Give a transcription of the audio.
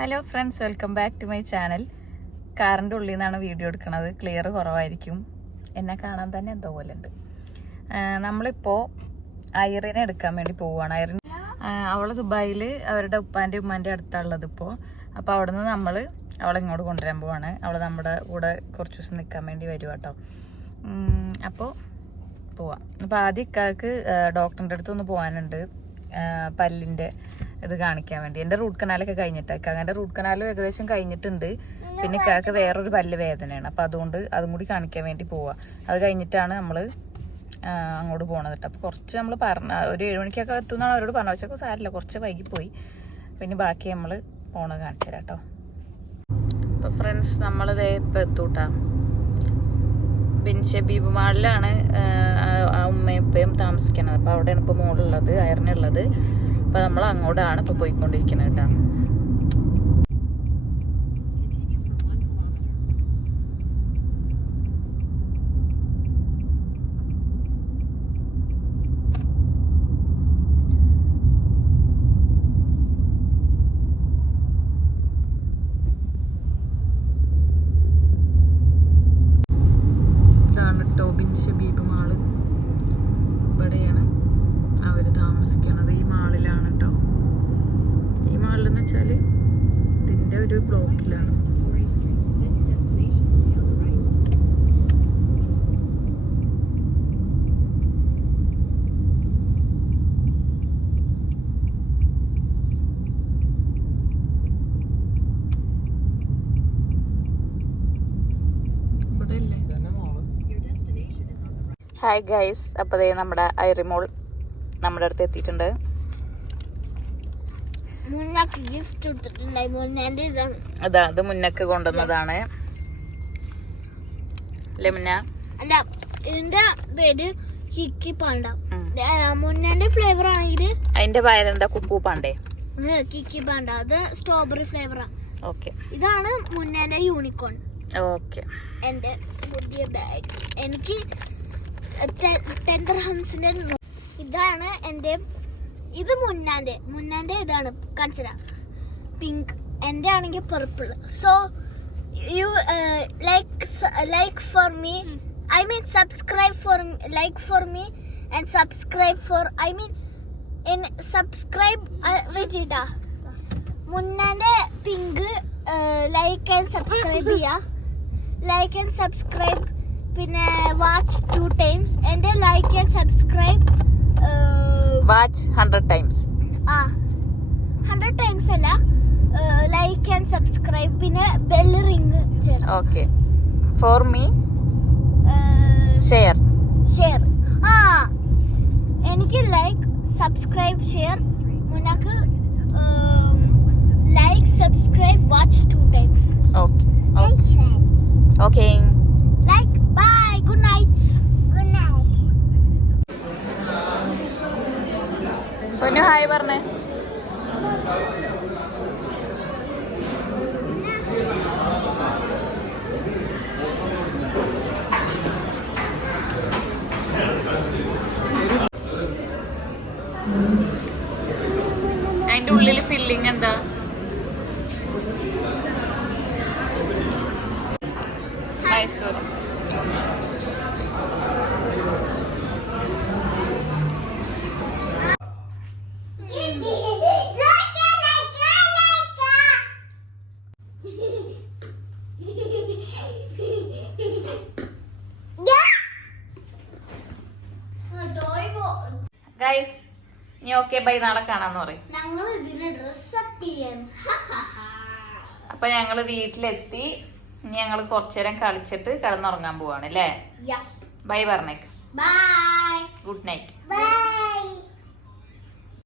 Hello friends, welcome back to my channel. കാറിൻ്റെ ഉള്ളിൽ നിന്നാണ് വീഡിയോ എടുക്കുന്നത്. ക്ലിയർ കുറവായിരിക്കും, എന്നെ കാണാൻ തന്നെ എന്തോ പോലെ ഉണ്ട്. നമ്മളിപ്പോൾ ഐറിനെ എടുക്കാൻ വേണ്ടി പോവുകയാണ്. ഐറിൻ അവൾ ദുബായിൽ അവരുടെ ഉപ്പാൻ്റെ ഉമ്മാൻ്റെ അടുത്തുള്ളത് ഇപ്പോൾ. അപ്പോൾ അവിടെ നിന്ന് നമ്മൾ അവളെ ഇങ്ങോട്ട് കൊണ്ടുവരാൻ പോവാണ്. അവൾ നമ്മുടെ കൂടെ കുറച്ച് ദിവസം നിൽക്കാൻ വേണ്ടി വരും കേട്ടോ. അപ്പോൾ പോവാം. അപ്പോൾ ആദ്യം ഇക്കാക്ക് ഡോക്ടറിൻ്റെ അടുത്തൊന്ന് പോകാനുണ്ട്, പല്ലിൻ്റെ ഇത് കാണിക്കാൻ വേണ്ടി. എൻ്റെ റൂട്ട് കനാലൊക്കെ കഴിഞ്ഞിട്ട് ഇക്കാൻ്റെ റൂട്ട് കനാലും ഏകദേശം കഴിഞ്ഞിട്ടുണ്ട്. പിന്നെ ഇക്കാക്ക് വേറൊരു പല്ല് വേദനയാണ്. അപ്പോൾ അതുകൊണ്ട് അതും കൂടി കാണിക്കാൻ വേണ്ടി പോവാം. അത് കഴിഞ്ഞിട്ടാണ് നമ്മൾ അങ്ങോട്ട് പോകണത് കേട്ടോ. അപ്പോൾ കുറച്ച് നമ്മൾ ഒരു 7 മണിക്കൊക്കെ എത്തുന്നതാണ് അവരോട് പറഞ്ഞു. വെച്ചൊക്കെ സാരില്ല, കുറച്ച് വൈകിപ്പോയി. പിന്നെ ബാക്കി നമ്മൾ പോണത് കാണിച്ചു തരാം കേട്ടോ. അപ്പോൾ ഫ്രണ്ട്സ്, നമ്മളിതേ ഇപ്പോൾ എത്തൂട്ടാ. ബിൻ ഷബീബ് മാളിലാണ് ഉമ്മയും ഉപ്പയും താമസിക്കുന്നത്. അപ്പോൾ അവിടെയാണ് ഇപ്പോൾ മോളുള്ളത്, ഐറിനുള്ളത്. അപ്പോൾ നമ്മൾ അങ്ങോട്ടാണ് ഇപ്പോൾ പോയിക്കൊണ്ടിരിക്കുന്നത് കേട്ടോ. ബിൻ ഷബീബ് മാള് ഇവിടെയാണ് അവർ താമസിക്കുന്നത്. ഈ മാളിലാണ് കേട്ടോ. ഈ മാളിലെന്ന് വെച്ചാൽ ഇതിൻ്റെ ഒരു ബ്ലോക്കിലാണ്. ഹായ് ഗൈസ്, അപ്പോൾ നമ്മുടെ ഐറിമോൾ നമ്മുടെ അടുത്ത് എത്തിയിട്ടുണ്ട്. അതാ, അത് മുന്നക്ക് കൊണ്ടുവന്നതാണ് അല്ലേ മുന്ന? അല്ല, ഇതിന്റെ പേര് കിക്കി പാണ്ട. മുന്നന്റെ ഫ്ലേവർ ആണെങ്കിൽ അതിന്റെ പേരെന്താ? കുക്കു പാണ്ടേ? കിക്കി പാണ്ട. അത് സ്ട്രോബെറി ഫ്ലേവറാ. ഓക്കെ, ഇതാണ് മുന്നന്റെ യൂണിക്കോൺ. ഓക്കെ, എന്റെ പുതിയ ബാഗ്. എനിക്ക് 10 dirhamsന്റെ. ഇതാണ് എന്റെ. ഇത് മുന്നാന്റെ ഇതാണ് കാണിച്ചതാ, പിങ്ക്. എന്റെ ആണെങ്കിൽ purple. So you like for me, I mean subscribe for, like for me and subscribe for, I mean in subscribe വെച്ചിട്ടാ. മുന്നാന്റെ പിങ്ക് ലൈക്ക് ആൻഡ് സബ്സ്ക്രൈബ് ചെയ്യാ. ലൈക്ക് ആൻഡ് സബ്സ്ക്രൈബ്, പിന്നെ വാച്ച് 2 times. എന്റെ like and subscribe watch 100 times. 100 times അല്ല, like and subscribe, പിന്നെ bell ring ചെയ്യണം. Okay, for me share. എനിക്ക് like subscribe share. മുന്നക്ക് like subscribe watch 2 times. Okay, like, bye, good night. പൊന്നു hi പറഞ്ഞേ. അതിന്റെ ഉള്ളിൽ ഫില്ലിങ് എന്താ? മൈസൂർ. ഗൈസ്, നീ ഓക്കെ ബൈ, നാളെ കാണാന്ന് പറയും. അപ്പൊ ഞങ്ങള് വീട്ടിലെത്തി. ഇനി ഞങ്ങള് കുറച്ചേരം കളിച്ചിട്ട് കിടന്നുറങ്ങാൻ പോവാണ് അല്ലേ? ബൈ പറഞ്ഞേക്ക്. Bye, good night. ബൈ.